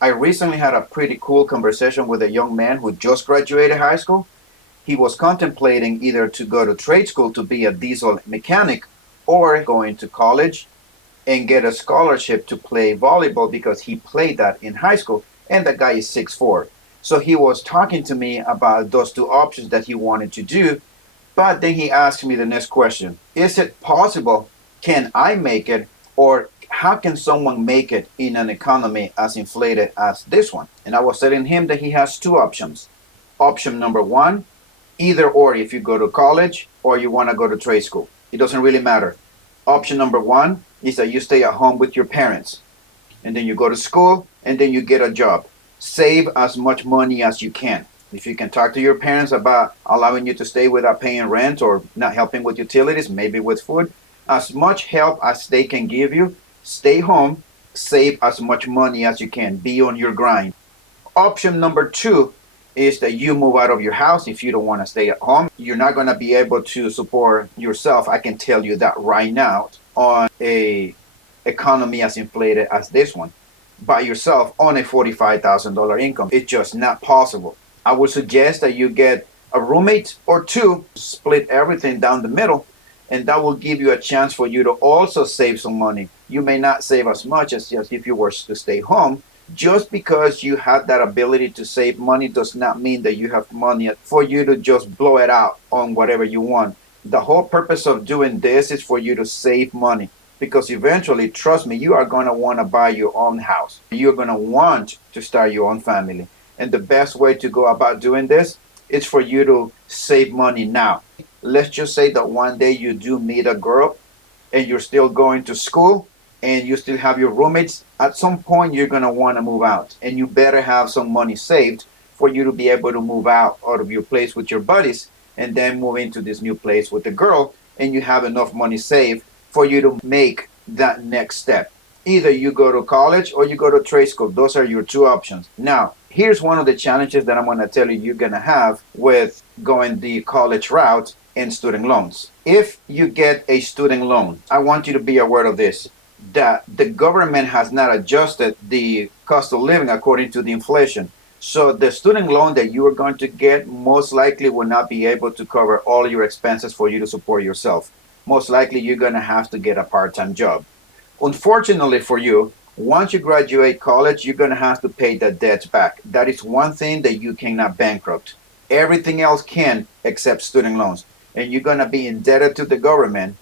I recently had a pretty cool conversation with a young man who just graduated high school. He was contemplating either to go to trade school to be a diesel mechanic or going to college and get a scholarship to play volleyball because he played that in high school. And the guy is 6'4". So he was talking to me about those two options that he wanted to do. But then he asked me the next question. Is it possible? Can I make it? Or how can someone make it in an economy as inflated as this one? And I was telling him that he has two options. Option number one, either or, if you go to college or you want to go to trade school. It doesn't really matter. Option number one is that you stay at home with your parents and then you go to school and then you get a job. Save as much money as you can. If you can talk to your parents about allowing you to stay without paying rent or not helping with utilities, maybe with food, as much help as they can give you, stay home, save as much money as you can, be on your grind. Option number two is that you move out of your house if you don't want to stay at home. You're not going to be able to support yourself. I can tell you that right now on a economy as inflated as this one by yourself on a $45,000 income. It's just not possible. I would suggest that you get a roommate or two, split everything down the middle, and that will give you a chance for you to also save some money. You may not save as much as just if you were to stay home. Just because you have that ability to save money does not mean that you have money for you to just blow it out on whatever you want. The whole purpose of doing this is for you to save money because eventually, trust me, you are going to want to buy your own house. You're going to want to start your own family. And the best way to go about doing this is for you to save money now. Let's just say that one day you do meet a girl and you're still going to school and you still have your roommates. At some point, you're going to want to move out. And you better have some money saved for you to be able to move out of your place with your buddies and then move into this new place with the girl. And you have enough money saved for you to make that next step. Either you go to college or you go to trade school. Those are your two options. Now, here's one of the challenges that I'm going to tell you you're going to have with going the college route and student loans. If you get a student loan, I want you to be aware of this, that the government has not adjusted the cost of living according to the inflation. So the student loan that you are going to get most likely will not be able to cover all your expenses for you to support yourself. Most likely you're going to have to get a part-time job. Unfortunately for you, once you graduate college, you're going to have to pay the debts back. That is one thing that you cannot bankrupt. Everything else can except student loans. And you're going to be indebted to the government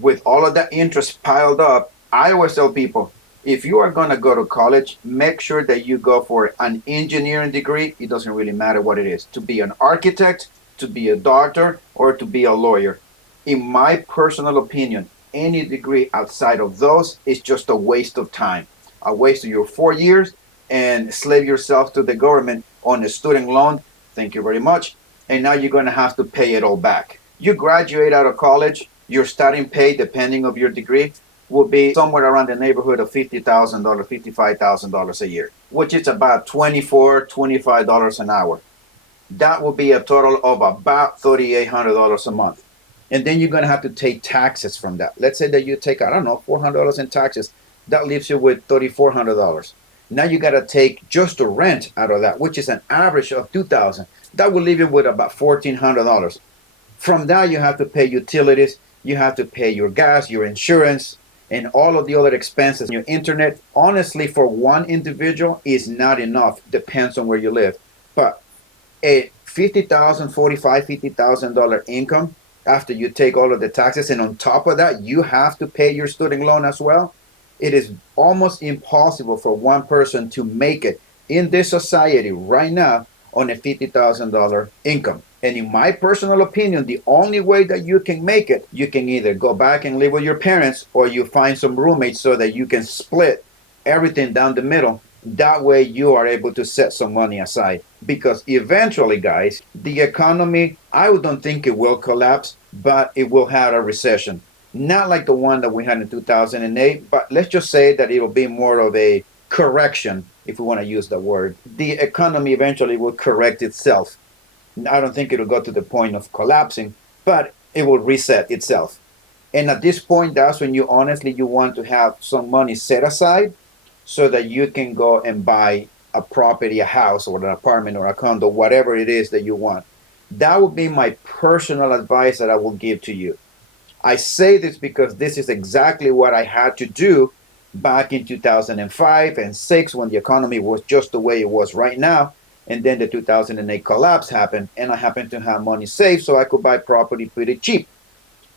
with all of that interest piled up. I always tell people, if you are going to go to college, make sure that you go for an engineering degree. It doesn't really matter what it is. To be an architect, to be a doctor, or to be a lawyer. In my personal opinion, any degree outside of those is just a waste of time, a waste of your 4 years, and slave yourself to the government on a student loan. Thank you very much. And now you're going to have to pay it all back. You graduate out of college, your starting pay, depending on your degree, will be somewhere around the neighborhood of $50,000, $55,000 a year, which is about $24, $25 an hour. That will be a total of about $3,800 a month. And then you're going to have to take taxes from that. Let's say that you take, I don't know, $400 in taxes. That leaves you with $3,400. Now you got to take just the rent out of that, which is an average of $2,000. That will leave you with about $1,400. From that, you have to pay utilities. You have to pay your gas, your insurance, and all of the other expenses. Your internet, honestly, for one individual is not enough. Depends on where you live. But a $50,000, $45,000, $50,000 income, after you take all of the taxes, and on top of that, you have to pay your student loan as well. It is almost impossible for one person to make it in this society right now on a $50,000 income. And in my personal opinion, the only way that you can make it, you can either go back and live with your parents or you find some roommates so that you can split everything down the middle. That way you are able to set some money aside. Because eventually, guys, the economy, I don't think it will collapse, but it will have a recession. Not like the one that we had in 2008, but let's just say that it will be more of a correction, if we want to use the word. The economy eventually will correct itself. I don't think it'll go to the point of collapsing, but it will reset itself. And at this point, that's when you honestly, you want to have some money set aside so that you can go and buy a property, a house, or an apartment, or a condo, whatever it is that you want. That would be my personal advice that I will give to you. I say this because this is exactly what I had to do back in 2005 and 6 when the economy was just the way it was right now. And then the 2008 collapse happened, and I happened to have money saved so I could buy property pretty cheap.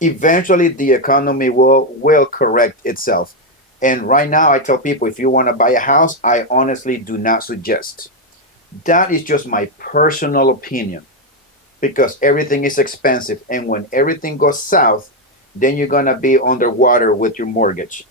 Eventually, the economy will correct itself. And right now, I tell people if you want to buy a house, I honestly do not suggest. That is just my personal opinion because everything is expensive. And when everything goes south, then you're going to be underwater with your mortgage.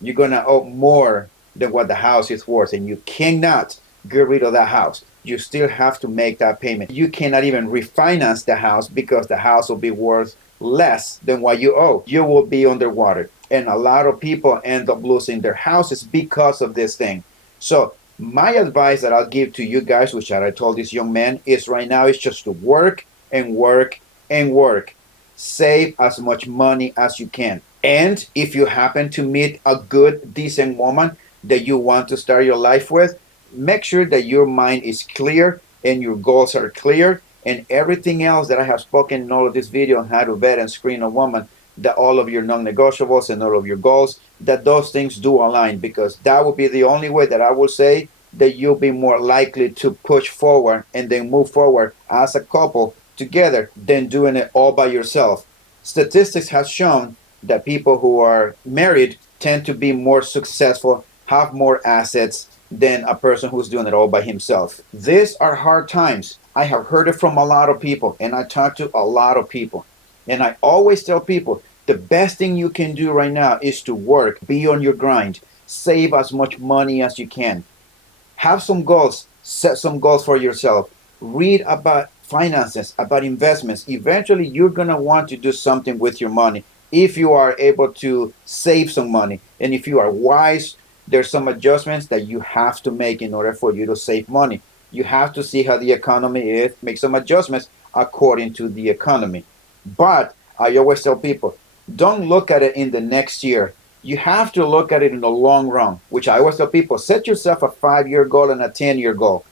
You're going to owe more than what the house is worth. And you cannot get rid of that house. You still have to make that payment. You cannot even refinance the house because the house will be worth less than what you owe. You will be underwater. And a lot of people end up losing their houses because of this thing. So my advice that I'll give to you guys, which I told this young man, is right now is just to work and work and work. Save as much money as you can. And if you happen to meet a good, decent woman that you want to start your life with, make sure that your mind is clear and your goals are clear. And everything else that I have spoken in all of this video on how to vet and screen a woman, that all of your non-negotiables and all of your goals, that those things do align, because that would be the only way that I will say that you'll be more likely to push forward and then move forward as a couple together than doing it all by yourself. Statistics have shown that people who are married tend to be more successful, have more assets than a person who's doing it all by himself. These are hard times. I have heard it from a lot of people, and I talk to a lot of people. And I always tell people the best thing you can do right now is to work, be on your grind, save as much money as you can. Have some goals, set some goals for yourself. Read about finances, about investments. Eventually, you're going to want to do something with your money if you are able to save some money. And if you are wise, there's some adjustments that you have to make in order for you to save money. You have to see how the economy is, make some adjustments according to the economy. But I always tell people, don't look at it in the next year. You have to look at it in the long run, which I always tell people, set yourself a 5-year goal and a 10-year goal.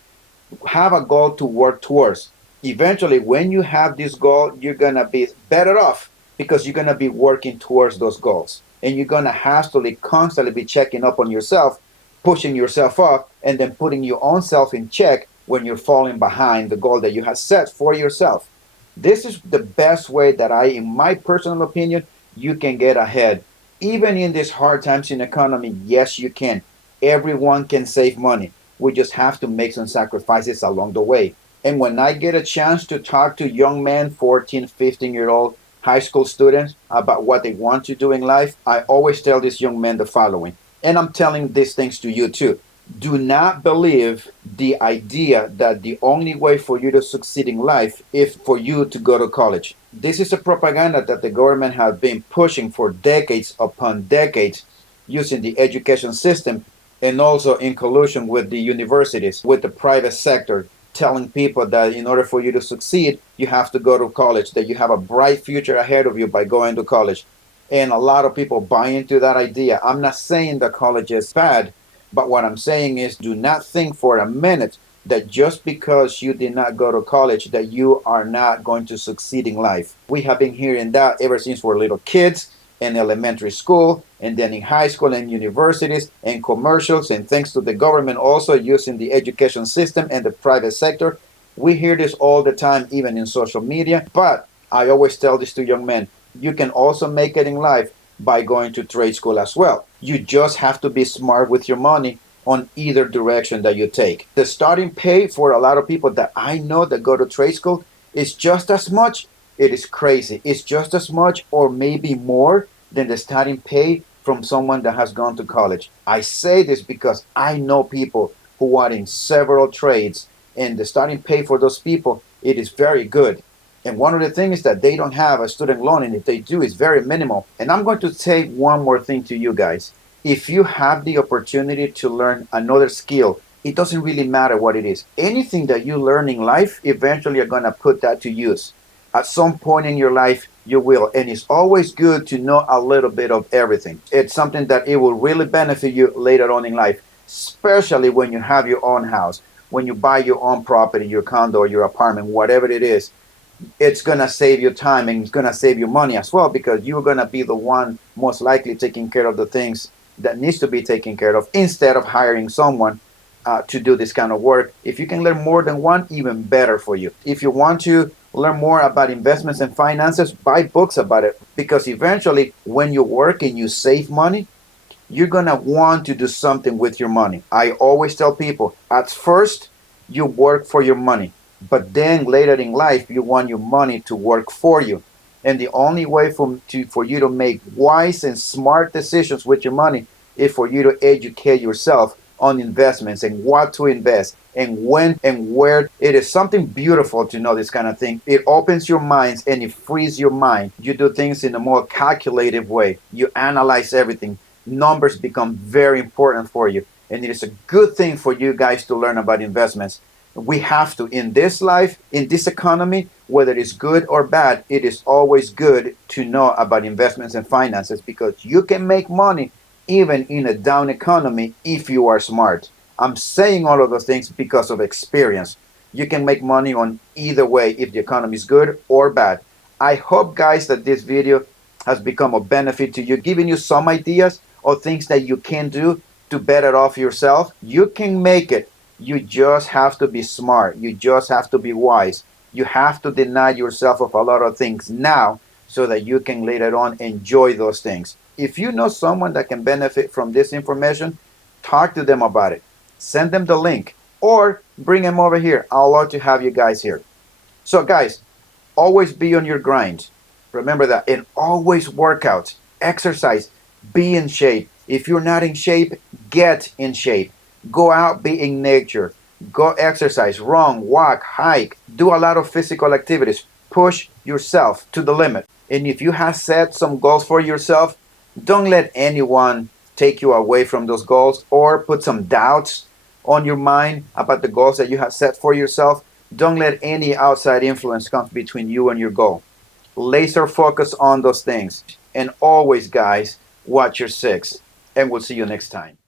Have a goal to work towards. Eventually, when you have this goal, you're going to be better off because you're going to be working towards those goals. And you're going to have to constantly be checking up on yourself, pushing yourself up, and then putting your own self in check when you're falling behind the goal that you have set for yourself. This is the best way that in my personal opinion, you can get ahead. Even in these hard times in economy, yes, you can. Everyone can save money. We just have to make some sacrifices along the way. And when I get a chance to talk to young men, 14, 15-year-old high school students about what they want to do in life, I always tell these young men the following. And I'm telling these things to you too. Do not believe the idea that the only way for you to succeed in life is for you to go to college. This is a propaganda that the government has been pushing for decades upon decades using the education system and also in collusion with the universities, with the private sector, telling people that in order for you to succeed, you have to go to college, that you have a bright future ahead of you by going to college. And a lot of people buy into that idea. I'm not saying that college is bad, but what I'm saying is do not think for a minute that just because you did not go to college that you are not going to succeed in life. We have been hearing that ever since we're little kids in elementary school and then in high school and universities and commercials, and thanks to the government also using the education system and the private sector. We hear this all the time, even in social media. But I always tell this to young men, you can also make it in life by going to trade school as well. You just have to be smart with your money on either direction that you take. The starting pay for a lot of people that I know that go to trade school is just as much. It is crazy. It's just as much or maybe more than the starting pay from someone that has gone to college. I say this because I know people who are in several trades, and the starting pay for those people, it is very good. And one of the things is that they don't have a student loan, and if they do, it's very minimal. And I'm going to say one more thing to you guys. If you have the opportunity to learn another skill, it doesn't really matter what it is. Anything that you learn in life, eventually you're going to put that to use. At some point in your life, you will. And it's always good to know a little bit of everything. It's something that it will really benefit you later on in life. especially when you have your own house, when you buy your own property, your condo or your apartment, whatever it is. It's going to save you time and it's going to save you money as well, because you're going to be the one most likely taking care of the things that needs to be taken care of, instead of hiring someone to do this kind of work. If you can learn more than one, even better for you. If you want to learn more about investments and finances, buy books about it, because eventually when you work and you save money, you're going to want to do something with your money. I always tell people, at first, you work for your money, but then later in life, you want your money to work for you. And the only way for you to make wise and smart decisions with your money is for you to educate yourself on investments and what to invest and when and where. It is something beautiful to know this kind of thing. It opens your minds and it frees your mind. You do things in a more calculative way. You analyze everything. Numbers become very important for you, and it is a good thing for you guys to learn about investments. We have to, in this life, in this economy, whether it's good or bad, it is always good to know about investments and finances, because you can make money even in a down economy if you are smart. I'm saying all of those things because of experience. You can make money on either way, if the economy is good or bad. I hope, guys, that this video has become a benefit to you, giving you some ideas or things that you can do to better off yourself. You can make it. You just have to be smart. You just have to be wise. You have to deny yourself of a lot of things now, so that you can later on enjoy those things. If you know someone that can benefit from this information, talk to them about it. Send them the link or bring them over here. I'd love to have you guys here. So, guys, always be on your grind. Remember that. And always work out, exercise, be in shape. If you're not in shape, get in shape. Go out, be in nature. Go exercise, run, walk, hike. Do a lot of physical activities. Push yourself to the limit. And if you have set some goals for yourself, don't let anyone take you away from those goals or put some doubts on your mind about the goals that you have set for yourself. Don't let any outside influence come between you and your goal. Laser focus on those things. And always, guys, watch your six. And we'll see you next time.